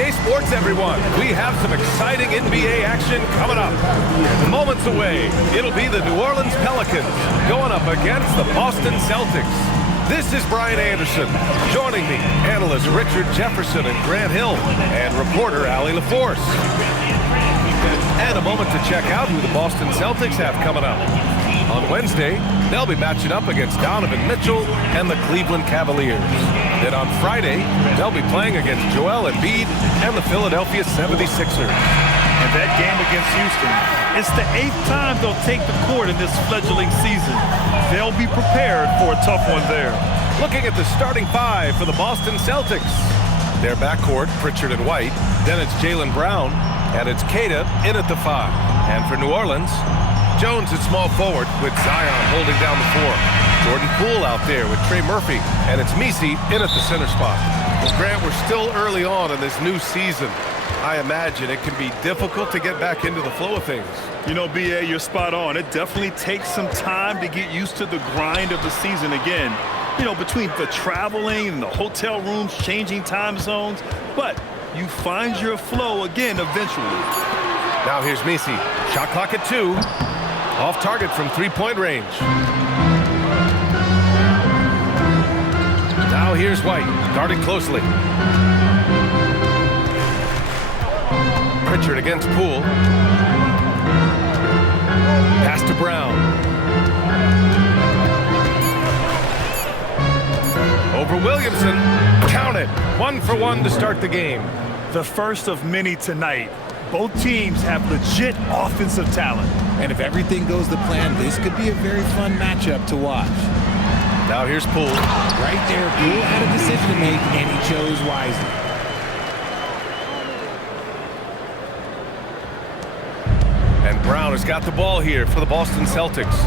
BK Sports, everyone. We have some exciting NBA action coming up. Moments away, it'll be the New Orleans Pelicans going up against the Boston Celtics. This is Brian Anderson. Joining me, analysts Richard Jefferson and Grant Hill, and reporter Allie LaForce. And a moment to check out who the Boston Celtics have coming up. On Wednesday, they'll be matching up against Donovan Mitchell and the Cleveland Cavaliers. Then on Friday, they'll be playing against Joel Embiid and the Philadelphia 76ers. And that game against Houston, it's the 8th time they'll take the court in this fledgling season. They'll be prepared for a tough one there. Looking at the starting five for the Boston Celtics. Their backcourt, Pritchard and White. Then it's Jaylen Brown, and it's Queta in at the 5. And for New Orleans, Jones at small forward with Zion holding down the 4. Jordan Poole out there with Trey Murphy, and it's Messi in at the center spot. Well, Grant, we're still early on in this new season. I imagine it can be difficult to get back into the flow of things. You know, B.A., you're spot on. It definitely takes some time to get used to the grind of the season again. You know, between the traveling and the hotel rooms, changing time zones. But you find your flow again eventually. Now here's Messi. Shot clock at 2. Off target from three-point range. Now here's White, guarded closely. Pritchard against Poole. Pass to Brown. Over Williamson. Count it. 1 for 1 to start the game. The first of many tonight. Both teams have legit offensive talent. And if everything goes to plan, this could be a very fun matchup to watch. Now here's Poole. Right there, Poole had a decision to make, and he chose wisely. And Brown has got the ball here for the Boston Celtics.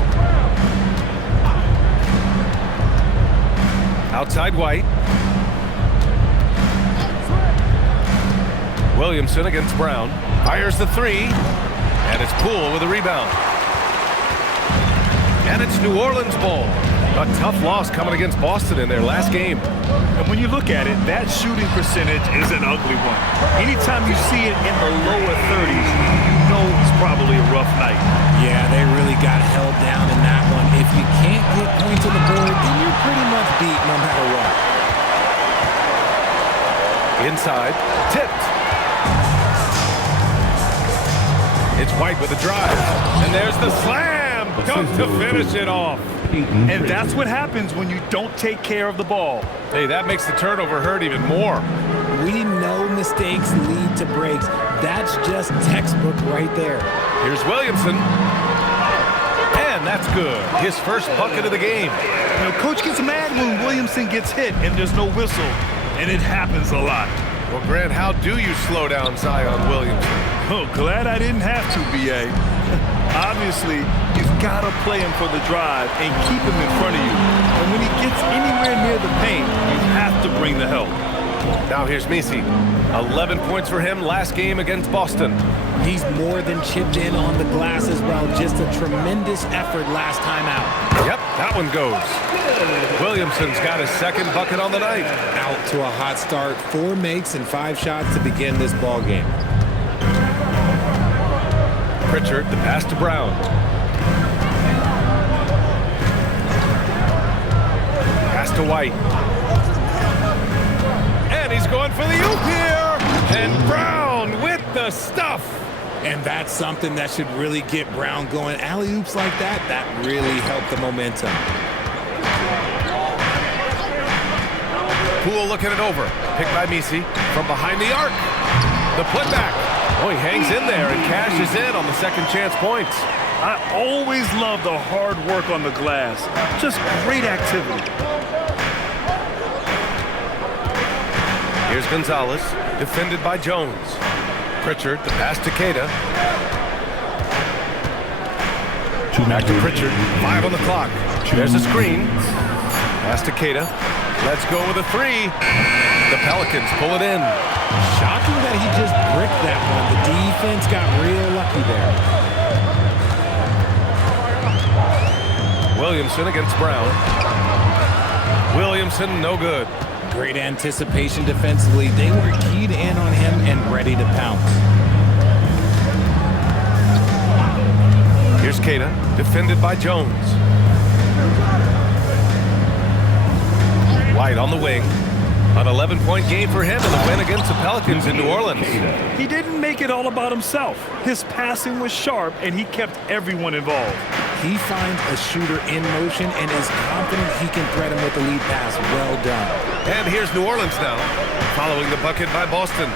Outside White. Williamson against Brown. Fires the 3. And it's Poole with a rebound. And it's New Orleans ball. A tough loss coming against Boston in their last game. And when you look at it, that shooting percentage is an ugly one. Anytime you see it in the lower 30s, you know it's probably a rough night. Yeah, they really got held down in that one. If you can't get points on the board, then you're pretty much beat no matter what. Inside, tipped. It's White with a drive. And there's the slam. Dunk to finish it off. And that's what happens when you don't take care of the ball. Hey, that makes the turnover hurt even more. We know mistakes lead to breaks. That's just textbook right there. Here's Williamson. And that's good. His first bucket of the game. You know, coach gets mad when Williamson gets hit and there's no whistle. And it happens a lot. Well, Grant, how do you slow down Zion Williamson? Oh, glad I didn't have to, B.A. Obviously, you've got to play him for the drive and keep him in front of you. And when he gets anywhere near the paint, you have to bring the help. Now here's Messi. 11 points for him last game against Boston. He's more than chipped in on the glass as well. Just a tremendous effort last time out. Yep, that one goes. Williamson's got his second bucket on the night. Out to a hot start. 4 makes and 5 shots to begin this ball game. Pritchard, the pass to Brown. Pass to White. And he's going for the oop here. And Brown with the stuff. And that's something that should really get Brown going. Alley-oops like that, that really helped the momentum. Poole looking it over. Picked by Messi from behind the arc. The putback. Oh, he hangs in there and cashes in on the second chance points. I always love the hard work on the glass. Just great activity. Here's Gonzalez, defended by Jones. Pritchard, the pass to Queta. Back to Pritchard, 5 on the clock. There's a screen. Pass to Queta. Let's go with a 3. The Pelicans pull it in. Shocking that he just bricked that one. The defense got real lucky there. Williamson against Brown. Williamson, no good. Great anticipation defensively. They were keyed in on him and ready to pounce. Here's Keita, defended by Jones. White on the wing. An 11-point game for him in the win against the Pelicans in New Orleans. He didn't make it all about himself. His passing was sharp, and he kept everyone involved. He finds a shooter in motion and is confident he can thread him with the lead pass. Well done. And here's New Orleans now, following the bucket by Boston.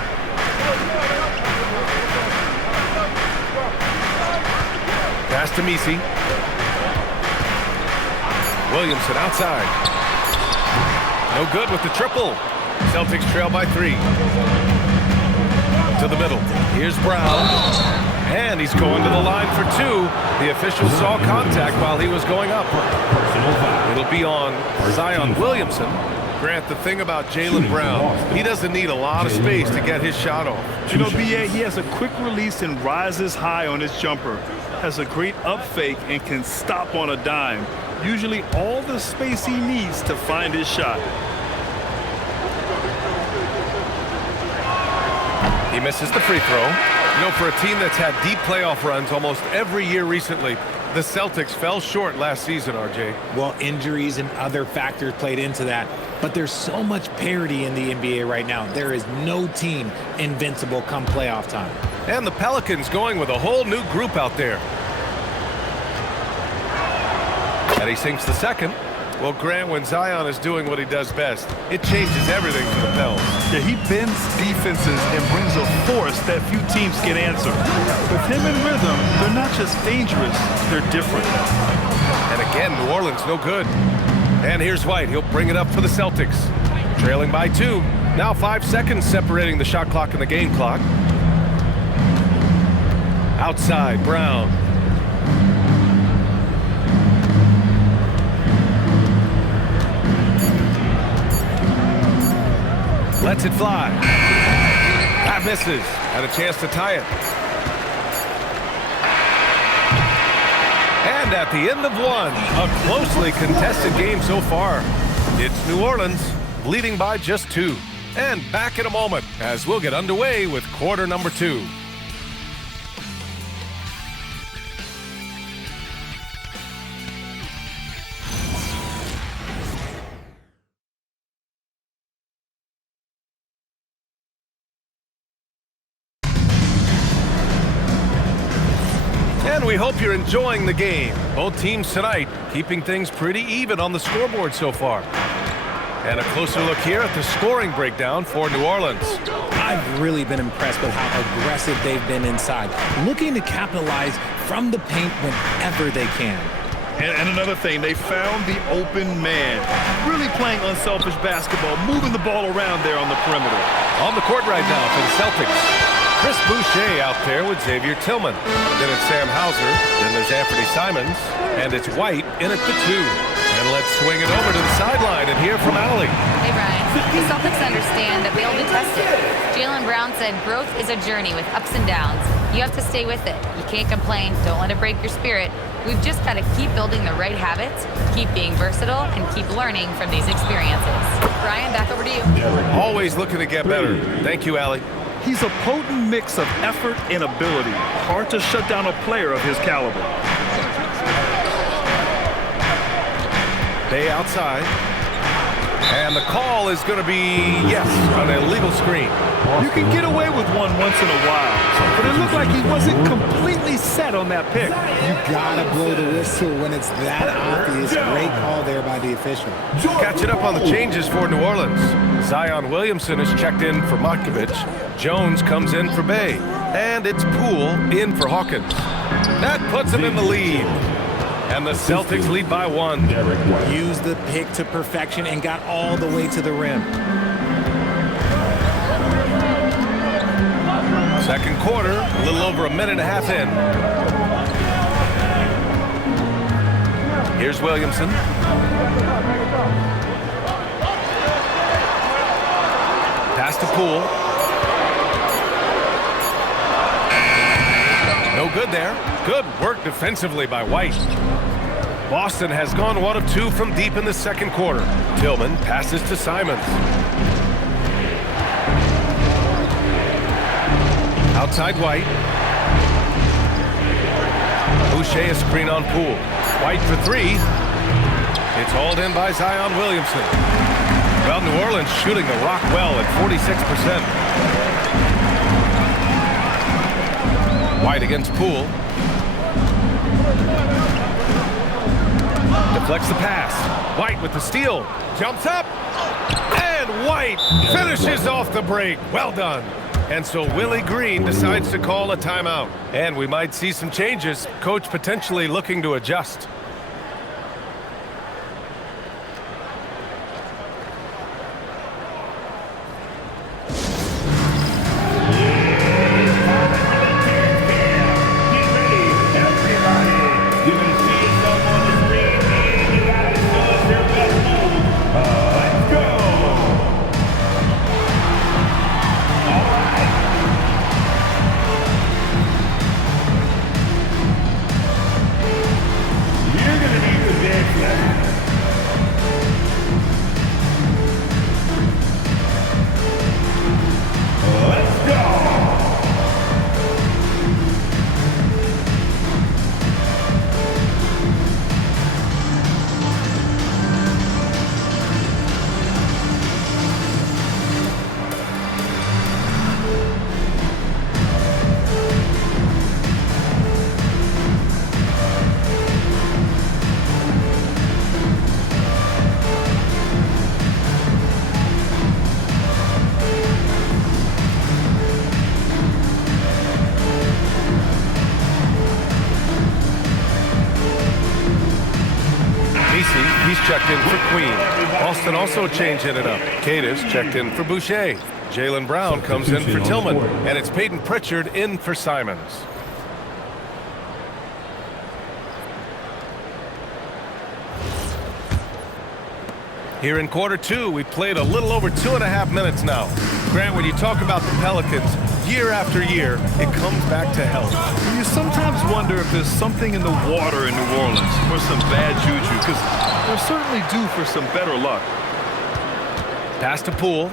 Pass to Messi. Williamson outside. No good with the triple. Celtics trail by 3. To the middle. Here's Brown. And he's going to the line for 2. The official saw contact while he was going up. It'll be on Zion Williamson. Grant, the thing about Jaylen Brown, he doesn't need a lot of space to get his shot off. You know, B.A., he has a quick release and rises high on his jumper. Has a great up fake and can stop on a dime. Usually all the space he needs to find his shot. He misses the free throw. You know, for a team that's had deep playoff runs almost every year recently, the Celtics fell short last season, RJ. Well, injuries and other factors played into that. But there's so much parity in the NBA right now. There is no team invincible come playoff time. And the Pelicans going with a whole new group out there. And he sinks the second. Well, Grant, when Zion is doing what he does best, it changes everything for the Pels. Yeah, he bends defenses and brings a force that few teams can answer. With him in rhythm, they're not just dangerous, they're different. And again, New Orleans no good. And here's White. He'll bring it up for the Celtics. Trailing by 2. Now 5 seconds separating the shot clock and the game clock. Outside, Brown. Lets it fly. That misses. Had a chance to tie it. And at the end of 1, a closely contested game so far. It's New Orleans leading by just 2. And back in a moment as we'll get underway with quarter number 2. And we hope you're enjoying the game. Both teams tonight keeping things pretty even on the scoreboard so far. And a closer look here at the scoring breakdown for New Orleans. I've really been impressed with how aggressive they've been inside, looking to capitalize from the paint whenever they can. And another thing, they found the open man. Really playing unselfish basketball, moving the ball around there on the perimeter. On the court right now for the Celtics. Chris Boucher out there with Xavier Tillman. Then it's Sam Hauser. Then there's Anthony Simons. And it's White in at the 2. And let's swing it over to the sideline and hear from Allie. Hey, Brian. The Celtics understand that they'll be tested. Jaylen Brown said growth is a journey with ups and downs. You have to stay with it. You can't complain. Don't let it break your spirit. We've just got to keep building the right habits, keep being versatile, and keep learning from these experiences. Brian, back over to you. Always looking to get better. Thank you, Allie. He's a potent mix of effort and ability. Hard to shut down a player of his caliber. Bay outside. And the call is going to be, yes, an illegal screen. You can get away with one once in a while, but it looked like he wasn't completely set on that pick. You gotta blow the whistle when it's that obvious. Great call there by the official. Catching up on the changes for New Orleans. Zion Williamson is checked in for Matkovic. Jones comes in for Bay. And it's Poole in for Hawkins. That puts him in the lead. And the Celtics lead by 1. Used the pick to perfection and got all the way to the rim. Second quarter, a little over a minute and a half in. Here's Williamson. Pass to Poole. No good there. Good work defensively by White. Boston has gone 1 of 2 from deep in the second quarter. Tillman passes to Simons. Outside White. Boucher a screen on Poole. White for 3. It's hauled in by Zion Williamson. Well, New Orleans shooting the rock well at 46%. White against Poole. Deflects the pass. White with the steal. Jumps up. And White finishes off the break. Well done. And so Willie Green decides to call a timeout. And we might see some changes. Coach potentially looking to adjust. He's checked in for Queen. Boston also changing it up. Cadiz checked in for Boucher. Jaylen Brown comes in for Tillman. And it's Peyton Pritchard in for Simons. Here in quarter 2, we played a little over 2.5 minutes now. Grant, when you talk about the Pelicans, year after year, it comes back to health. You sometimes wonder if there's something in the water in New Orleans or some bad juju, because they're certainly due for some better luck. Pass to Poole.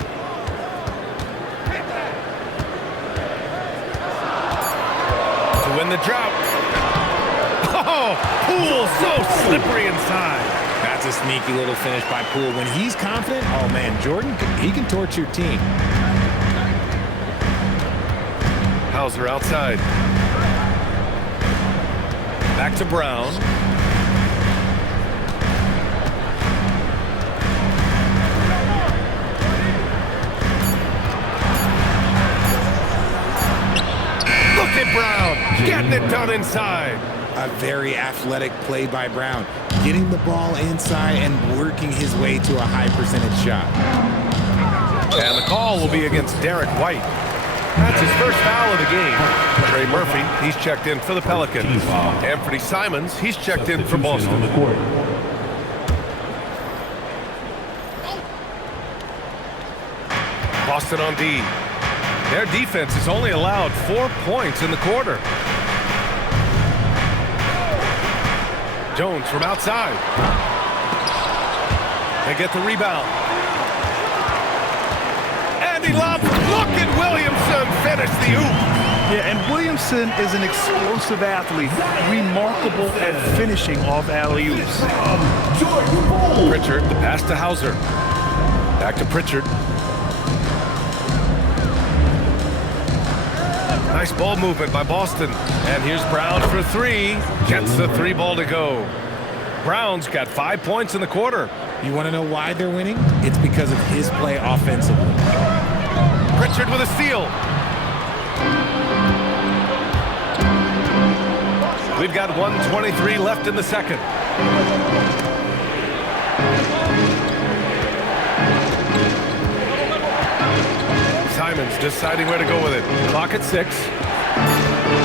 To win the drought. Oh, Poole so slippery inside. That's a sneaky little finish by Poole. When he's confident, oh man, Jordan, he can torch your team. Hauser outside. Back to Brown. Look at Brown getting it done inside. A very athletic play by Brown, getting the ball inside and working his way to a high percentage shot. And the call will be against Derek White. That's his first foul of the game. Trey Murphy, he's checked in for the Pelicans. Anthony Simons, he's checked in for Boston. Boston on D. Their defense has only allowed 4 points in the quarter. Jones from outside. They get the rebound. And he lobs. Look at Williamson finish the oop. Yeah, and Williamson is an explosive athlete, remarkable at finishing off alley-oops. Pritchard, the pass to Hauser. Back to Pritchard. Nice ball movement by Boston. And here's Brown for 3. Gets the 3 ball to go. Brown's got 5 points in the quarter. You want to know why they're winning? It's because of his play offensively. Pritchard with a steal. We've got 1:23 left in the second. Simons deciding where to go with it. Clock at 6.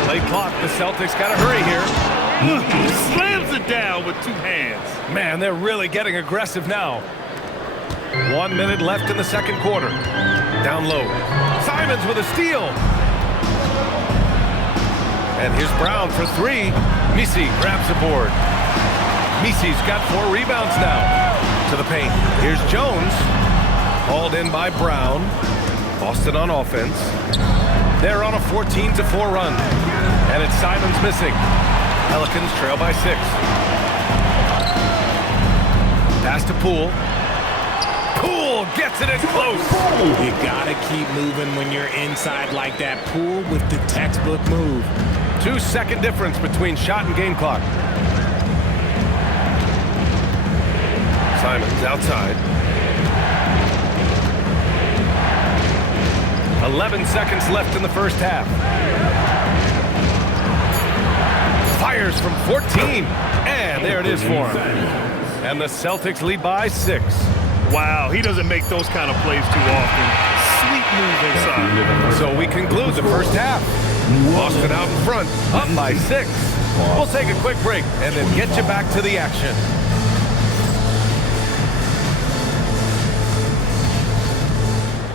Late clock. The Celtics got to hurry here. He slams it down with 2 hands. Man, they're really getting aggressive now. 1 minute left in the second quarter. Down low. Simons with a steal. And here's Brown for 3. Misi grabs the board. Misi's got 4 rebounds now. To the paint. Here's Jones. Hauled in by Brown. Boston on offense. They're on a 14-4 run. And it's Simons missing. Pelicans trail by 6. Pass to Poole. Poole gets it in close. You gotta keep moving when you're inside like that. Poole with the textbook move. 2-second difference between shot and game clock. Simons outside. 11 seconds left in the first half. Fires from 14. And there it is for him. And the Celtics lead by 6. Wow, he doesn't make those kind of plays too often. Sweet move inside. So we conclude the first half. Boston out in front, up by 6. We'll take a quick break and then get you back to the action.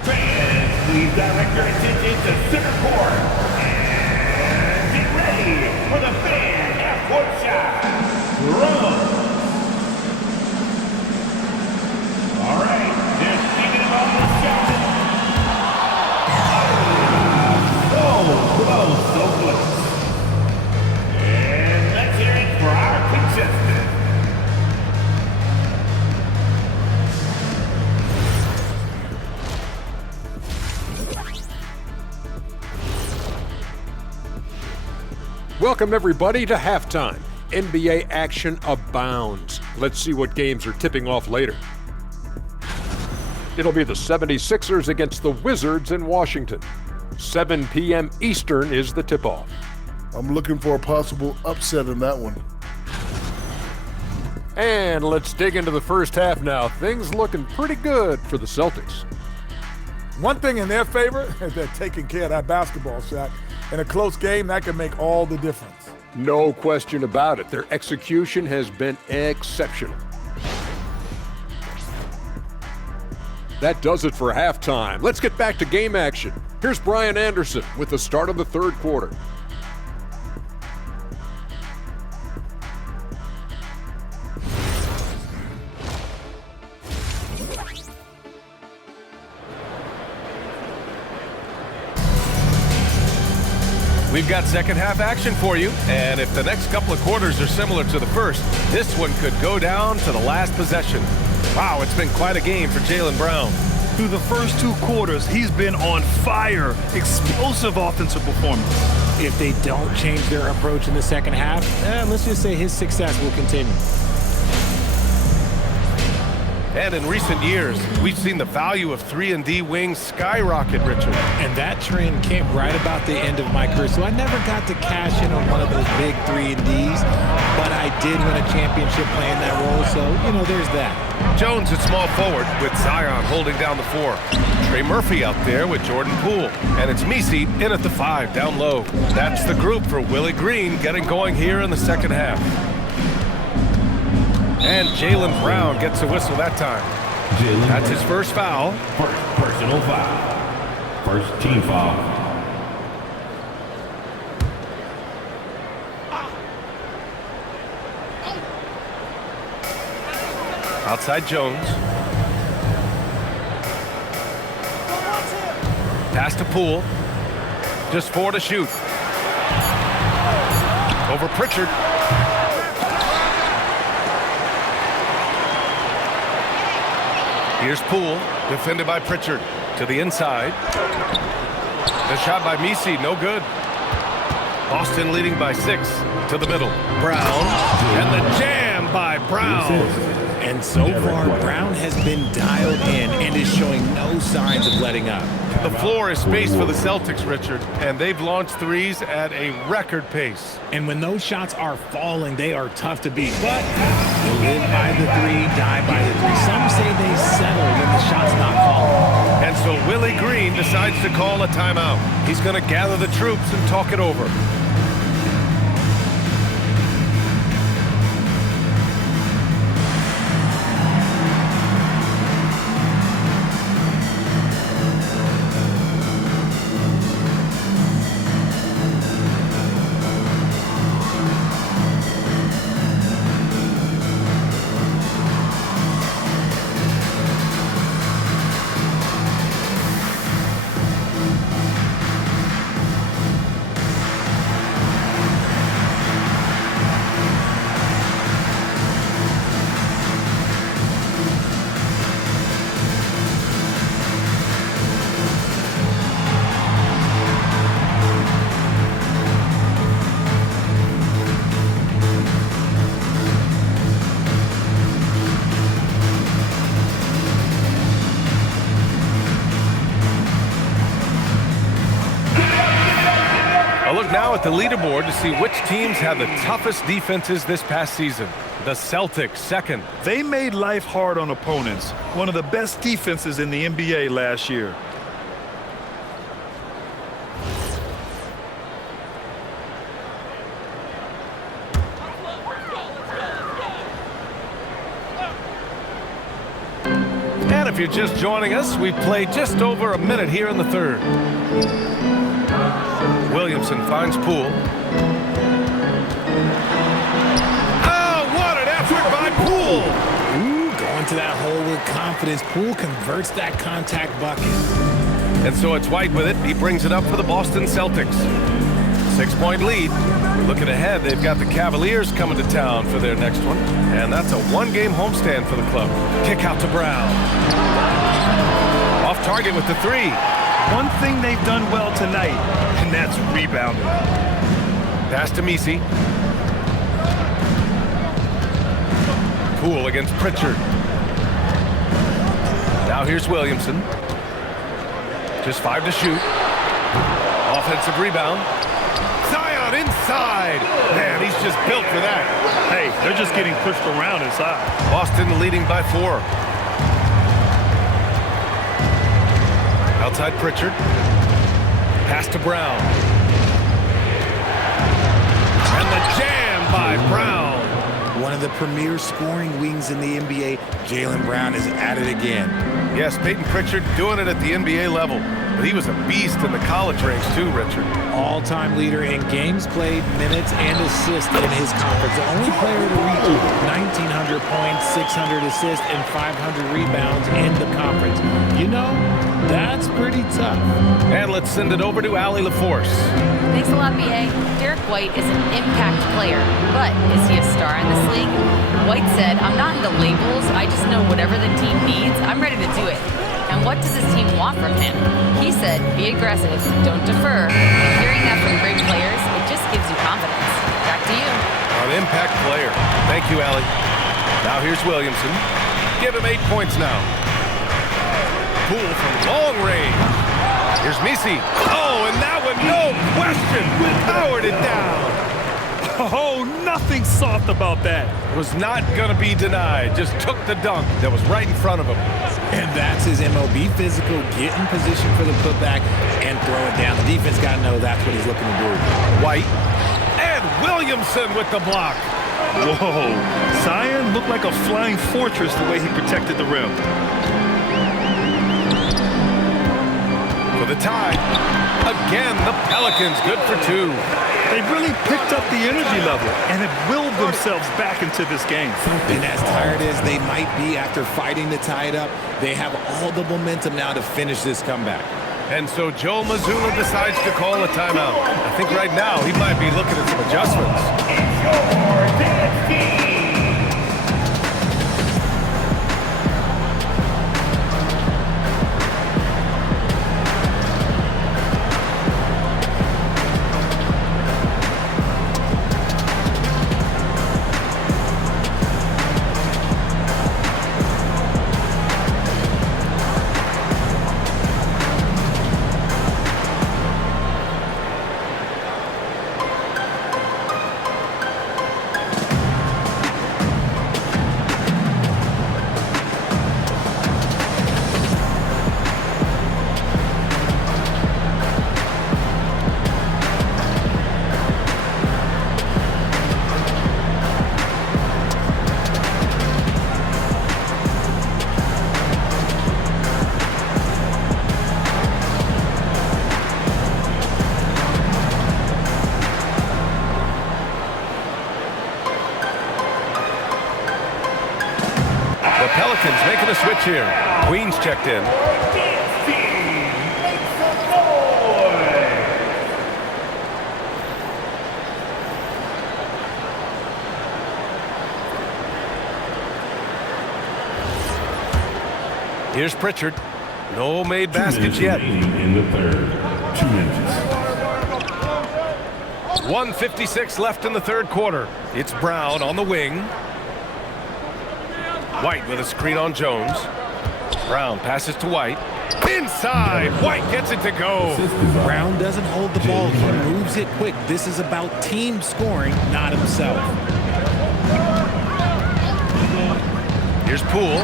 Fans, please direct your attention to center court. And get ready for the fan half-court shot. Run. All right, just thinking about the shot. So close. And let's hear it for our contestant. Welcome, everybody, to halftime. NBA action abounds. Let's see what games are tipping off later. It'll be the 76ers against the Wizards in Washington. 7 p.m. Eastern is the tip-off. I'm looking for a possible upset in that one. And let's dig into the first half now. Things looking pretty good for the Celtics. One thing in their favor is they're taking care of that basketball shot. In a close game, that can make all the difference. No question about it. Their execution has been exceptional. That does it for halftime. Let's get back to game action. Here's Brian Anderson with the start of the third quarter. We've got second half action for you, and if the next couple of quarters are similar to the first, this one could go down to the last possession. Wow, it's been quite a game for Jaylen Brown. Through the first 2 quarters, he's been on fire. Explosive offensive performance. If they don't change their approach in the second half, let's just say his success will continue. And in recent years, we've seen the value of 3-and-D wings skyrocket, Richard. And that trend came right about the end of my career, so I never got to cash in on one of those big 3-and-Ds, but I did win a championship playing that role, so, there's that. Jones at small forward with Zion holding down the 4. Trey Murphy out there with Jordan Poole. And it's Misi in at the 5 down low. That's the group for Willie Green getting going here in the second half. And Jaylen Brown gets a whistle that time. That's his first foul. First personal foul. First team foul. Outside Jones. Pass to Poole. Just 4 to shoot. Over Pritchard. Here's Poole, defended by Pritchard. To the inside. The shot by Misi, no good. Boston leading by 6. To the middle. Brown. And the jam by Brown. And so far, Brown has been dialed in and is showing no signs of letting up. The floor is spaced for the Celtics, Richard, and they've launched threes at a record pace. And when those shots are falling, they are tough to beat. But they live by the 3, die by the 3. Some say they settle when the shot's not falling. And so Willie Green decides to call a timeout. He's going to gather the troops and talk it over. the leaderboard to see which teams have the toughest defenses this past season. The Celtics second. They made life hard on opponents. One of the best defenses in the NBA last year. And if you're just joining us, we've played just over a minute here in the third. Williamson finds Poole. Oh, what an effort by Poole! Ooh, going to that hole with confidence. Poole converts that contact bucket. And so it's White with it. He brings it up for the Boston Celtics. 6-point lead. Looking ahead, they've got the Cavaliers coming to town for their next one. And that's a one-game homestand for the club. Kick out to Brown. Off target with the three. One thing they've done well tonight, and that's rebounding. Pass to Misi. Poole against Pritchard. Now here's Williamson. Just 5 to shoot. Offensive rebound. Zion inside. Man, he's just built for that. Hey, they're just getting pushed around inside. Boston leading by 4. Outside Pritchard. Pass to Brown. And the jam by Brown. One of the premier scoring wings in the NBA, Jaylen Brown is at it again. Yes, Peyton Pritchard doing it at the NBA level. But he was a beast in the college ranks too, Richard. All-time leader in games played, minutes, and assists in his conference. The only player to reach 1,900 points, 600 assists, and 500 rebounds in the conference. You know, that's pretty tough. And let's send it over to Allie LaForce. Thanks a lot, B.A. Derek White is an impact player, but is he a star in this league? White said, "I'm not into labels. I just know whatever the team needs, I'm ready to do it." And what does his team want from him? He said, "Be aggressive, don't defer." And hearing that from great players, it just gives you confidence. Back to you. An impact player. Thank you, Allie. Now here's Williamson. Give him 8 points now. Poole from long range. Here's Misi. Oh, and that one, no question, powered it down. Oh, nothing soft about that. Was not going to be denied. Just took the dunk that was right in front of him. And that's his MLB physical, get in position for the putback and throw it down. The defense got to know that's what he's looking to do. White and Williamson with the block. Whoa, Zion looked like a flying fortress the way he protected the rim. For the tie. Again, the Pelicans good for 2. They really picked up the energy level and have willed themselves back into this game. And as tired as they might be after fighting to tie it up, they have all the momentum now to finish this comeback. And so Joe Mazzulla decides to call a timeout. I think right now he might be looking at some adjustments. It's your dance team. Pelicans making a switch here. Queens checked in. Dance team, make some noise. Here's Pritchard. No made baskets yet. In the third, 2 minutes. 1:56 left in the third quarter. It's Brown on the wing. White with a screen on Jones. Brown passes to White. Inside, White gets it to go. Brown doesn't hold the ball. He moves it quick. This is about team scoring, not himself. Here's Poole.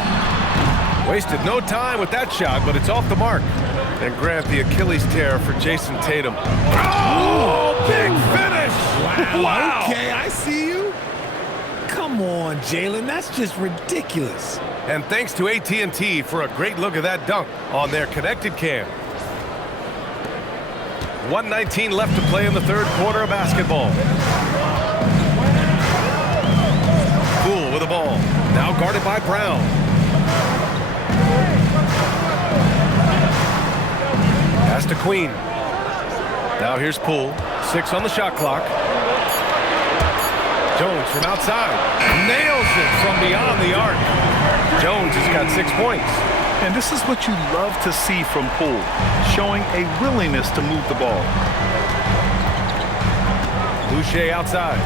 Wasted no time with that shot, but it's off the mark. And Grant, the Achilles tear for Jason Tatum. Oh, big finish! Wow. Okay, I see you. Come on, Jalen. That's just ridiculous. And thanks to AT&T for a great look at that dunk on their connected cam. 1:19 left to play in the third quarter of basketball. Poole with the ball. Now guarded by Brown. Pass to Queen. Now here's Poole. 6 on the shot clock. Jones from outside. Nails it from beyond the arc. Jones has got 6 points. And this is what you love to see from Poole, showing a willingness to move the ball. Boucher outside.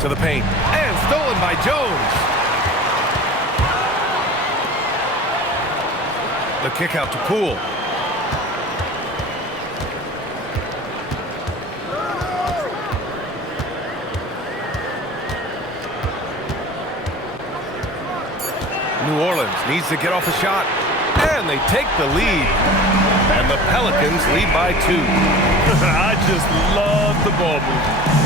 To the paint. And stolen by Jones. The kick out to Poole. New Orleans needs to get off a shot. And they take the lead. And the Pelicans lead by 2. I just love the ball movement.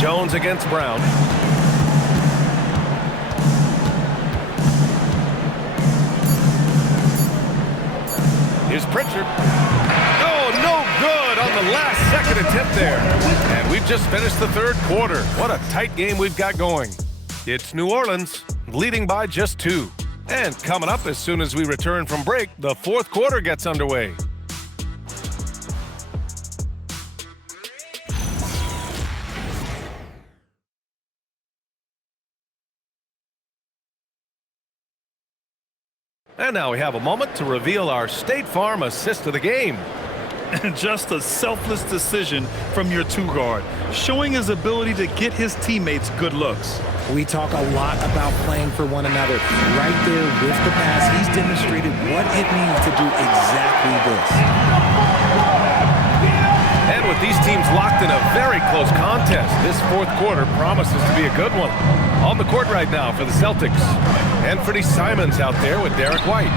Jones against Brown. Here's Pritchard. Oh, no good on the last second attempt there. And we've just finished the third quarter. What a tight game we've got going. It's New Orleans leading by just 2. And coming up as soon as we return from break, the fourth quarter gets underway. And now we have a moment to reveal our State Farm assist of the game. And just a selfless decision from your 2 guard, showing his ability to get his teammates good looks. We talk a lot about playing for one another. Right there with the pass, he's demonstrated what it means to do exactly this. And with these teams locked in a very close contest, this fourth quarter promises to be a good one. On the court right now for the Celtics, Anthony Simons out there with Derek White.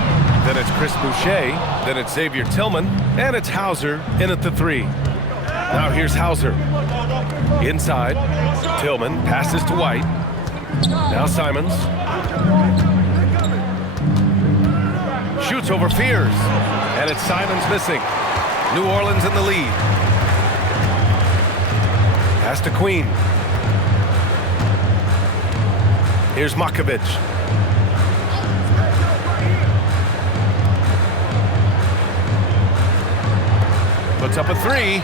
Then it's Chris Boucher, then it's Xavier Tillman, and it's Hauser in at the 3. Now here's Hauser. Inside, Tillman passes to White. Now Simons. Shoots over Fears, and it's Simons missing. New Orleans in the lead. Pass to Queen. Here's Makovich. Puts up a 3.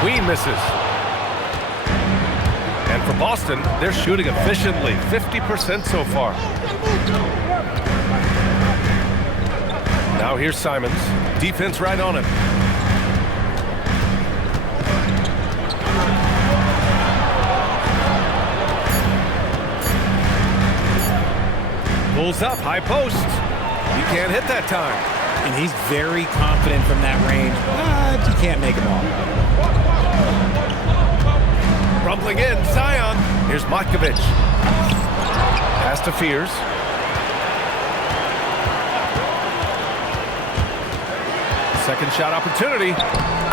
Queen misses. And for Boston, they're shooting efficiently, 50% so far. Now here's Simons. Defense right on him. Pulls up, high post. He can't hit that time. And he's very confident from that range, but you can't make him all. Rumbling in, Zion. Here's Matkovich. Pass to Fears. Second shot opportunity.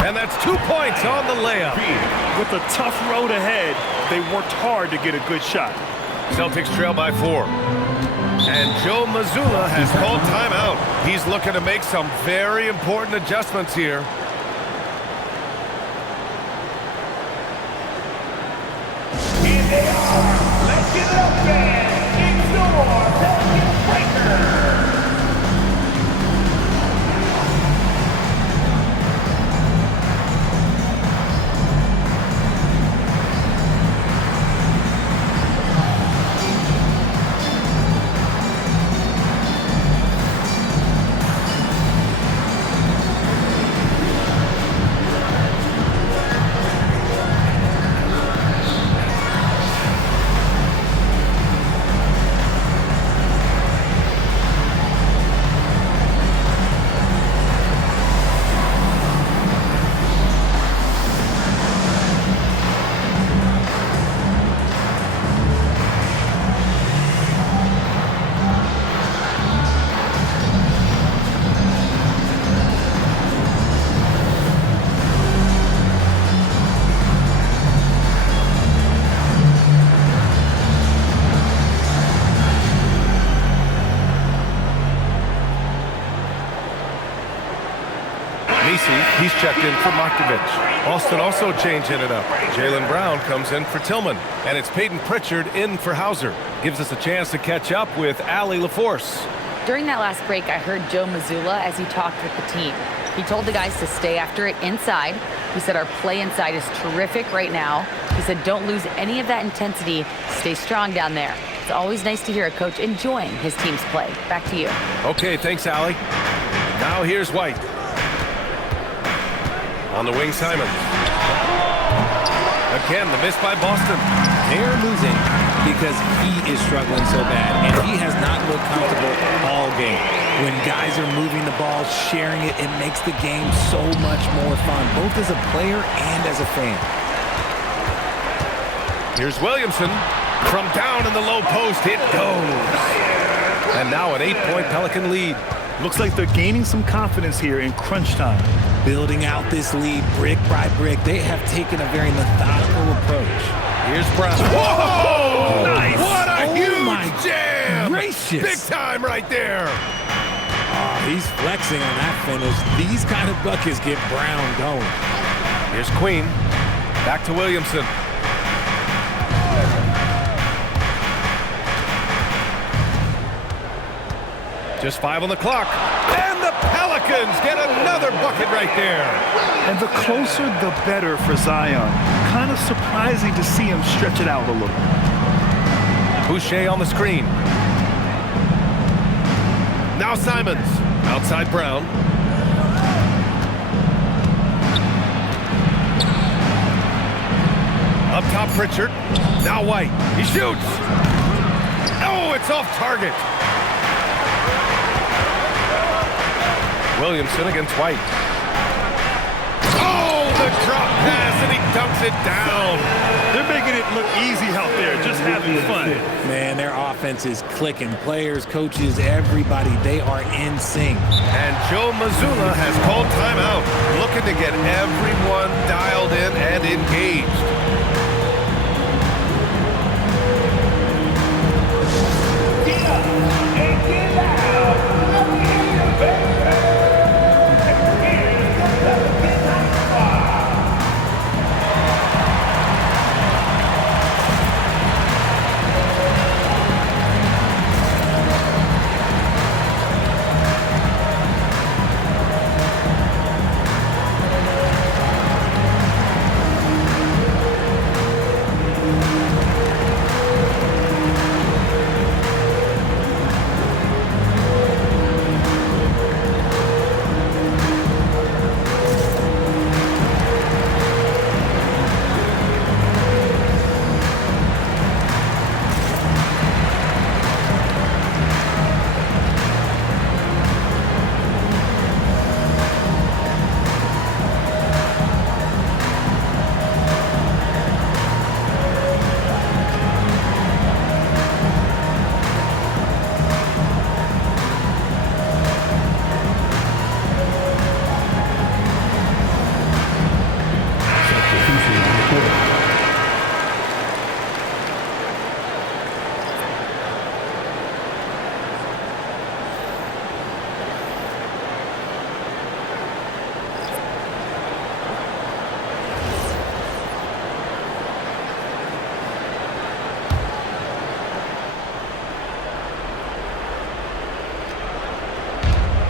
And that's 2 points on the layup. With a tough road ahead, they worked hard to get a good shot. Celtics trail by 4. And Joe Mazzulla has called timeout. He's looking to make some very important adjustments here. Here they are. Let's give it up, fans. It's your Pelicans Breakers. Misi, he's checked in for Markovic. Boston also changing it up. Jaylen Brown comes in for Tillman. And it's Peyton Pritchard in for Hauser. Gives us a chance to catch up with Allie LaForce. During that last break, I heard Joe Mazzulla as he talked with the team. He told the guys to stay after it inside. He said our play inside is terrific right now. He said don't lose any of that intensity. Stay strong down there. It's always nice to hear a coach enjoying his team's play. Back to you. Okay, thanks, Allie. Now here's White. On the wing, Simons. Again, the miss by Boston. They're losing because he is struggling so bad, and he has not looked comfortable all game. When guys are moving the ball, sharing it, it makes the game so much more fun, both as a player and as a fan. Here's Williamson. From down in the low post, it goes. And now an 8-point Pelican lead. Looks like they're gaining some confidence here in crunch time. Building out this lead brick by brick, they have taken a very methodical approach. Here's Brown. Whoa! Nice. What a huge my jam! gracious. Big time right there. Oh, he's flexing on that finish. These kind of buckets get Brown going. Here's Queen. Back to Williamson. Just 5 on the clock. And the Pelicans get another bucket right there. And the closer, the better for Zion. Kind of surprising to see him stretch it out a little. Boucher on the screen. Now Simons. Outside Brown. Up top Pritchard. Now White. He shoots. Oh, it's off target. Williamson against White. Oh, the drop pass, and he dunks it down. They're making it look easy out there, just having fun. Man, their offense is clicking. Players, coaches, everybody, they are in sync. And Joe Mazzulla has called timeout, looking to get everyone dialed in and engaged. Get up and get loud.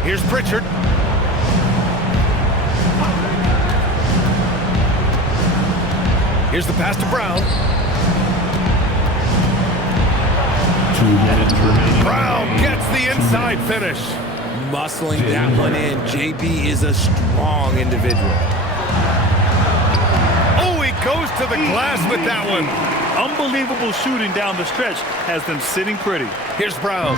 Here's Pritchard. Here's the pass to Brown. 2 minutes remaining. Brown gets the inside finish. Muscling that one in. JB is a strong individual. Oh, he goes to the glass with that one. Unbelievable shooting down the stretch has them sitting pretty. Here's Brown.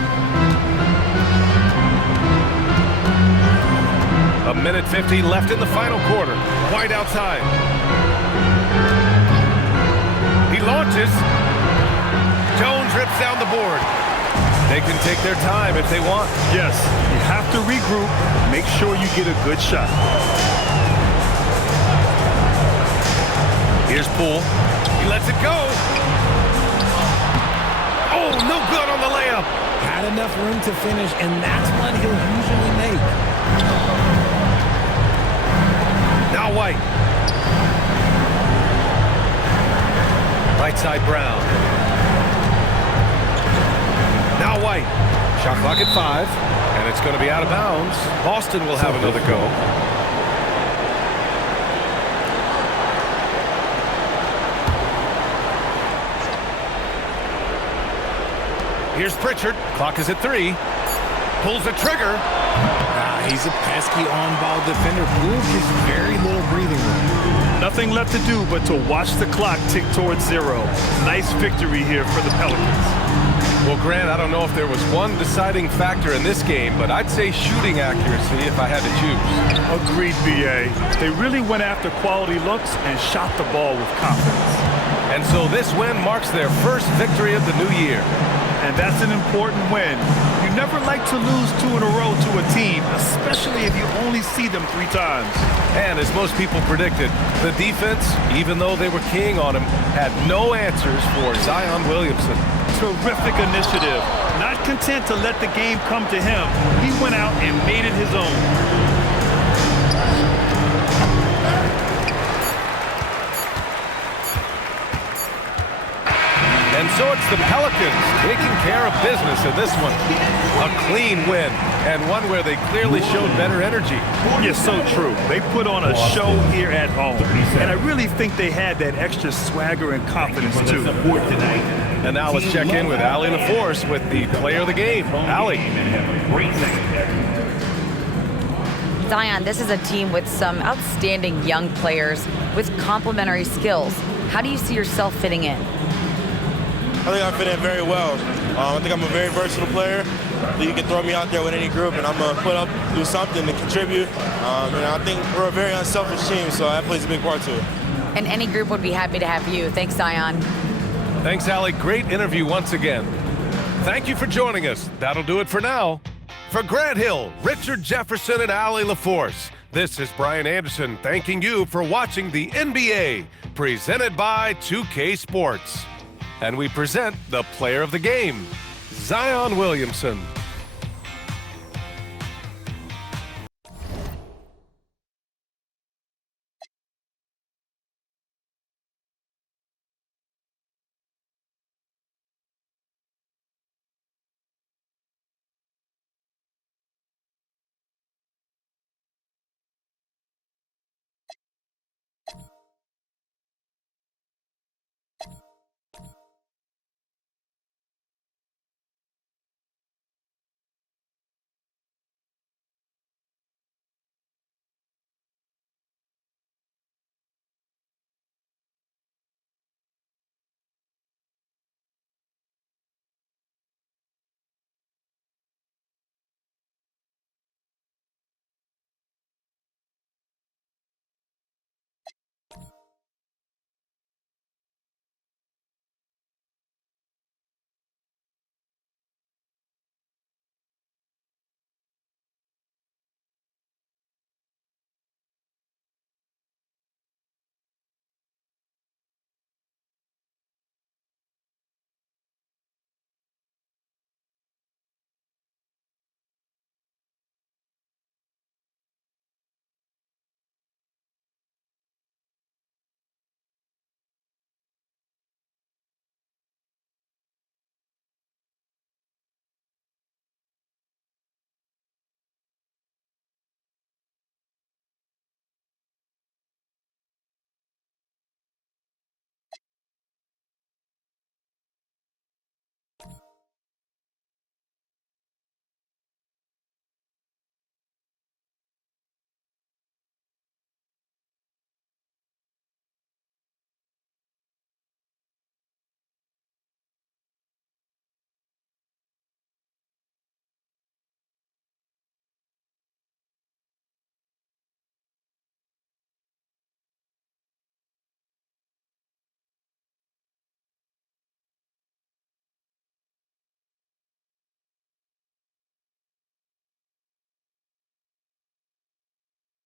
A minute 50 left in the final quarter. White outside. He launches. Jones rips down the board. They can take their time if they want. Yes, you have to regroup. Make sure you get a good shot. Here's Poole. He lets it go. Oh, no good on the layup. Had enough room to finish, and that's what he'll usually make. side Brown. Now White. Shot clock at 5, and it's going to be out of bounds. Boston will have another go. Here's Pritchard. Clock is at 3. Pulls the trigger. He's a pesky on-ball defender. Blue gives very little breathing room. Nothing left to do but to watch the clock tick towards 0. Nice victory here for the Pelicans. Well, Grant, I don't know if there was one deciding factor in this game, but I'd say shooting accuracy if I had to choose. Agreed, B.A. They really went after quality looks and shot the ball with confidence. And so this win marks their first victory of the new year. And that's an important win. You never like to lose 2 in a row to a team, especially if you only see them 3 times. And as most people predicted, the defense, even though they were keying on him, had no answers for Zion Williamson. Terrific initiative. Not content to let the game come to him, he went out and made it his own. And so it's the Pelicans taking care of business in this one. A clean win, and one where they clearly showed better energy. Yes, so true. They put on a show here at home, and I really think they had that extra swagger and confidence, too. And now let's check in with Allie LaForce with the player of the game. Allie. Zion, this is a team with some outstanding young players with complementary skills. How do you see yourself fitting in? I think I fit in very well. I think I'm a very versatile player. You can throw me out there with any group, and I'm going to put up, do something to contribute. And I think we're a very unselfish team, so that plays a big part to it. And any group would be happy to have you. Thanks, Zion. Thanks, Allie. Great interview once again. Thank you for joining us. That'll do it for now. For Grant Hill, Richard Jefferson, and Allie LaForce, this is Brian Anderson thanking you for watching the NBA, presented by 2K Sports. And we present the player of the game, Zion Williamson.